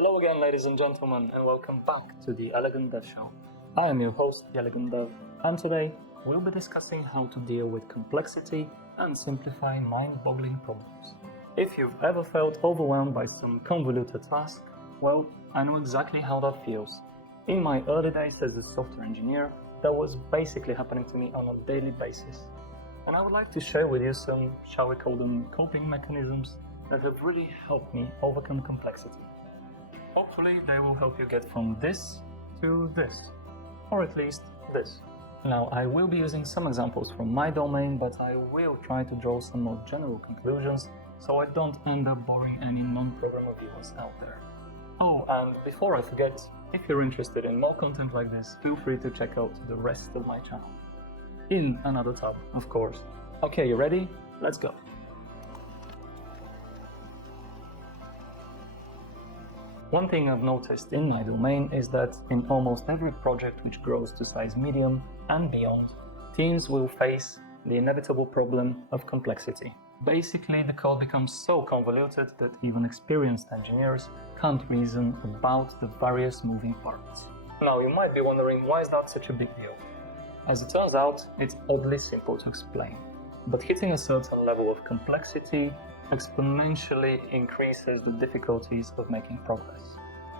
Hello again, ladies and gentlemen, and welcome back to the Elegant Dev Show. I am your host, the Elegant Dev, and today we'll be discussing how to deal with complexity and simplify mind-boggling problems. If you've ever felt overwhelmed by some convoluted task, well, I know exactly how that feels. In my early days as a software engineer, that was basically happening to me on a daily basis. And I would like to share with you some, shall we call them, coping mechanisms that have really helped me overcome complexity. Hopefully they will help you get from this to this, or at least this. Now, I will be using some examples from my domain, but I will try to draw some more general conclusions so I don't end up boring any non-programmer viewers out there. Oh, and before I forget, if you're interested in more content like this, feel free to check out the rest of my channel. In another tab, of course. Okay, you ready? Let's go. One thing I've noticed in my domain is that in almost every project which grows to size medium and beyond, teams will face the inevitable problem of complexity. Basically, the code becomes so convoluted that even experienced engineers can't reason about the various moving parts. Now, you might be wondering, why is that such a big deal? As it turns out, it's oddly simple to explain. But hitting a certain level of complexity exponentially increases the difficulties of making progress.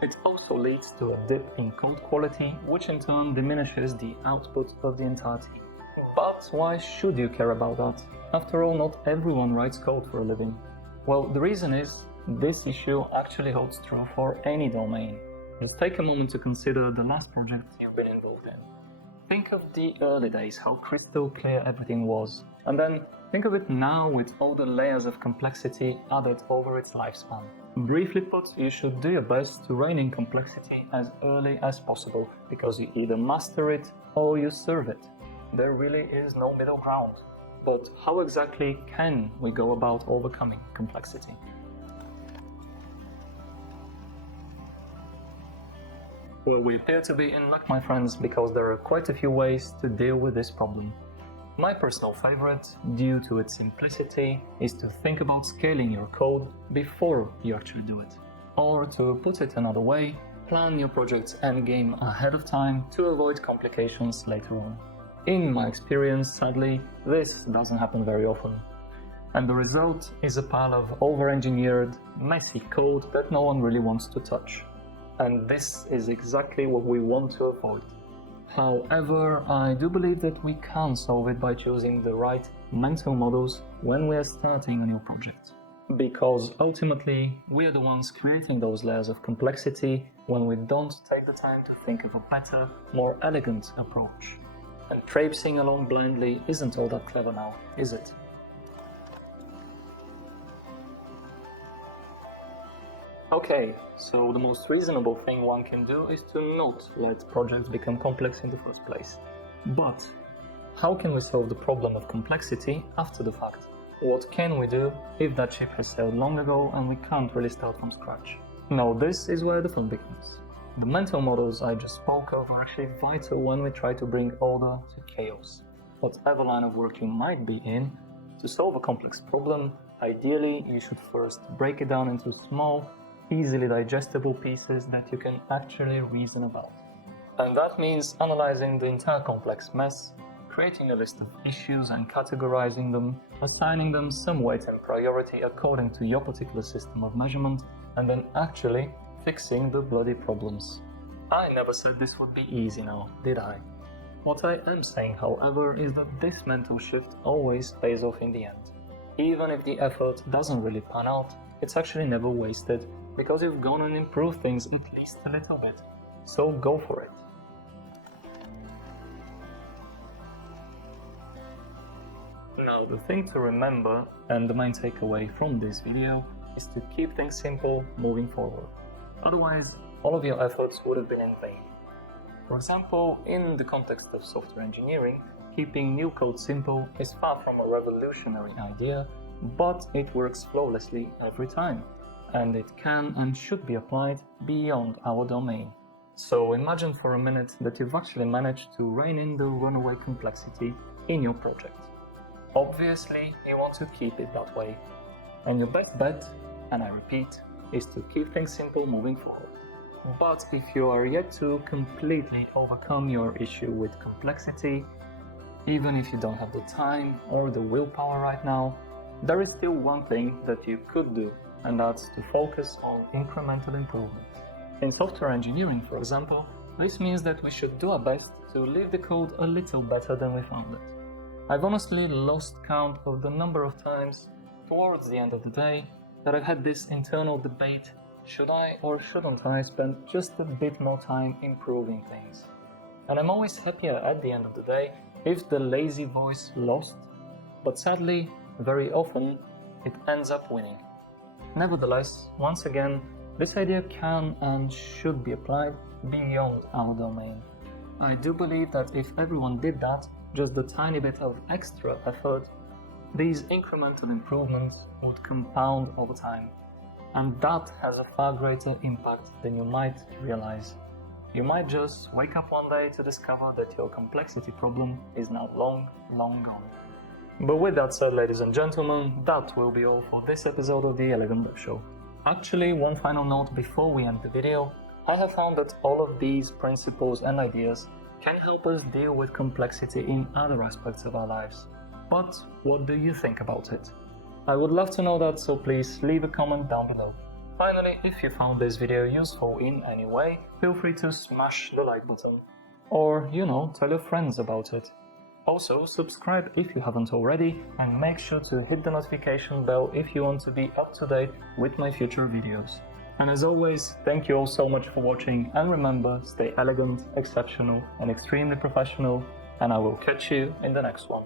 It also leads to a dip in code quality, which in turn diminishes the output of the entire team. But why should you care about that? After all, not everyone writes code for a living. Well, the reason is, this issue actually holds true for any domain. Just take a moment to consider the last project you've been involved in. Think of the early days, how crystal clear everything was, and then think of it now with all the layers of complexity added over its lifespan. Briefly put, you should do your best to rein in complexity as early as possible, because you either master it or you serve it. There really is no middle ground. But how exactly can we go about overcoming complexity? Well, we appear to be in luck, my friends, because there are quite a few ways to deal with this problem. My personal favorite, due to its simplicity, is to think about scaling your code before you actually do it. Or to put it another way, plan your project's endgame ahead of time to avoid complications later on. In my experience, sadly, this doesn't happen very often. And the result is a pile of over-engineered, messy code that no one really wants to touch. And this is exactly what we want to avoid. However, I do believe that we can solve it by choosing the right mental models when we are starting a new project. Because ultimately, we are the ones creating those layers of complexity when we don't take the time to think of a better, more elegant approach. And traipsing along blindly isn't all that clever now, is it? Okay, so the most reasonable thing one can do is to not let projects become complex in the first place. But how can we solve the problem of complexity after the fact? What can we do if that ship has sailed long ago and we can't really start from scratch? Now, this is where the fun begins. The mental models I just spoke of are actually vital when we try to bring order to chaos. Whatever line of work you might be in, to solve a complex problem, ideally you should first break it down into small, easily digestible pieces that you can actually reason about. And that means analyzing the entire complex mess, creating a list of issues and categorizing them, assigning them some weight and priority according to your particular system of measurement, and then actually fixing the bloody problems. I never said this would be easy now, did I? What I am saying, however, is that this mental shift always pays off in the end. Even if the effort doesn't really pan out, it's actually never wasted, because you've gone and improved things at least a little bit. So go for it. Now, the thing to remember, and the main takeaway from this video, is to keep things simple moving forward. Otherwise, all of your efforts would have been in vain. For example, in the context of software engineering, keeping new code simple is far from a revolutionary idea, but it works flawlessly every time. And it can and should be applied beyond our domain. So imagine for a minute that you've actually managed to rein in the runaway complexity in your project. Obviously, you want to keep it that way. And your best bet, and I repeat, is to keep things simple moving forward. But if you are yet to completely overcome your issue with complexity, even if you don't have the time or the willpower right now, there is still one thing that you could do, and that's to focus on incremental improvements. In software engineering, for example, this means that we should do our best to leave the code a little better than we found it. I've honestly lost count of the number of times towards the end of the day that I've had this internal debate: should I or shouldn't I spend just a bit more time improving things? And I'm always happier at the end of the day if the lazy voice lost, but sadly, very often, it ends up winning. Nevertheless, once again, this idea can and should be applied beyond our domain. I do believe that if everyone did that, just a tiny bit of extra effort, these incremental improvements would compound over time. And that has a far greater impact than you might realize. You might just wake up one day to discover that your complexity problem is now long, long gone. But with that said, ladies and gentlemen, that will be all for this episode of the Elegant Dev Show. Actually, one final note before we end the video: I have found that all of these principles and ideas can help us deal with complexity in other aspects of our lives. But what do you think about it? I would love to know that, so please leave a comment down below. Finally, if you found this video useful in any way, feel free to smash the like button. Or, tell your friends about it. Also, subscribe if you haven't already, and make sure to hit the notification bell if you want to be up to date with my future videos. And as always, thank you all so much for watching, and remember, stay elegant, exceptional, and extremely professional, and I will catch you in the next one.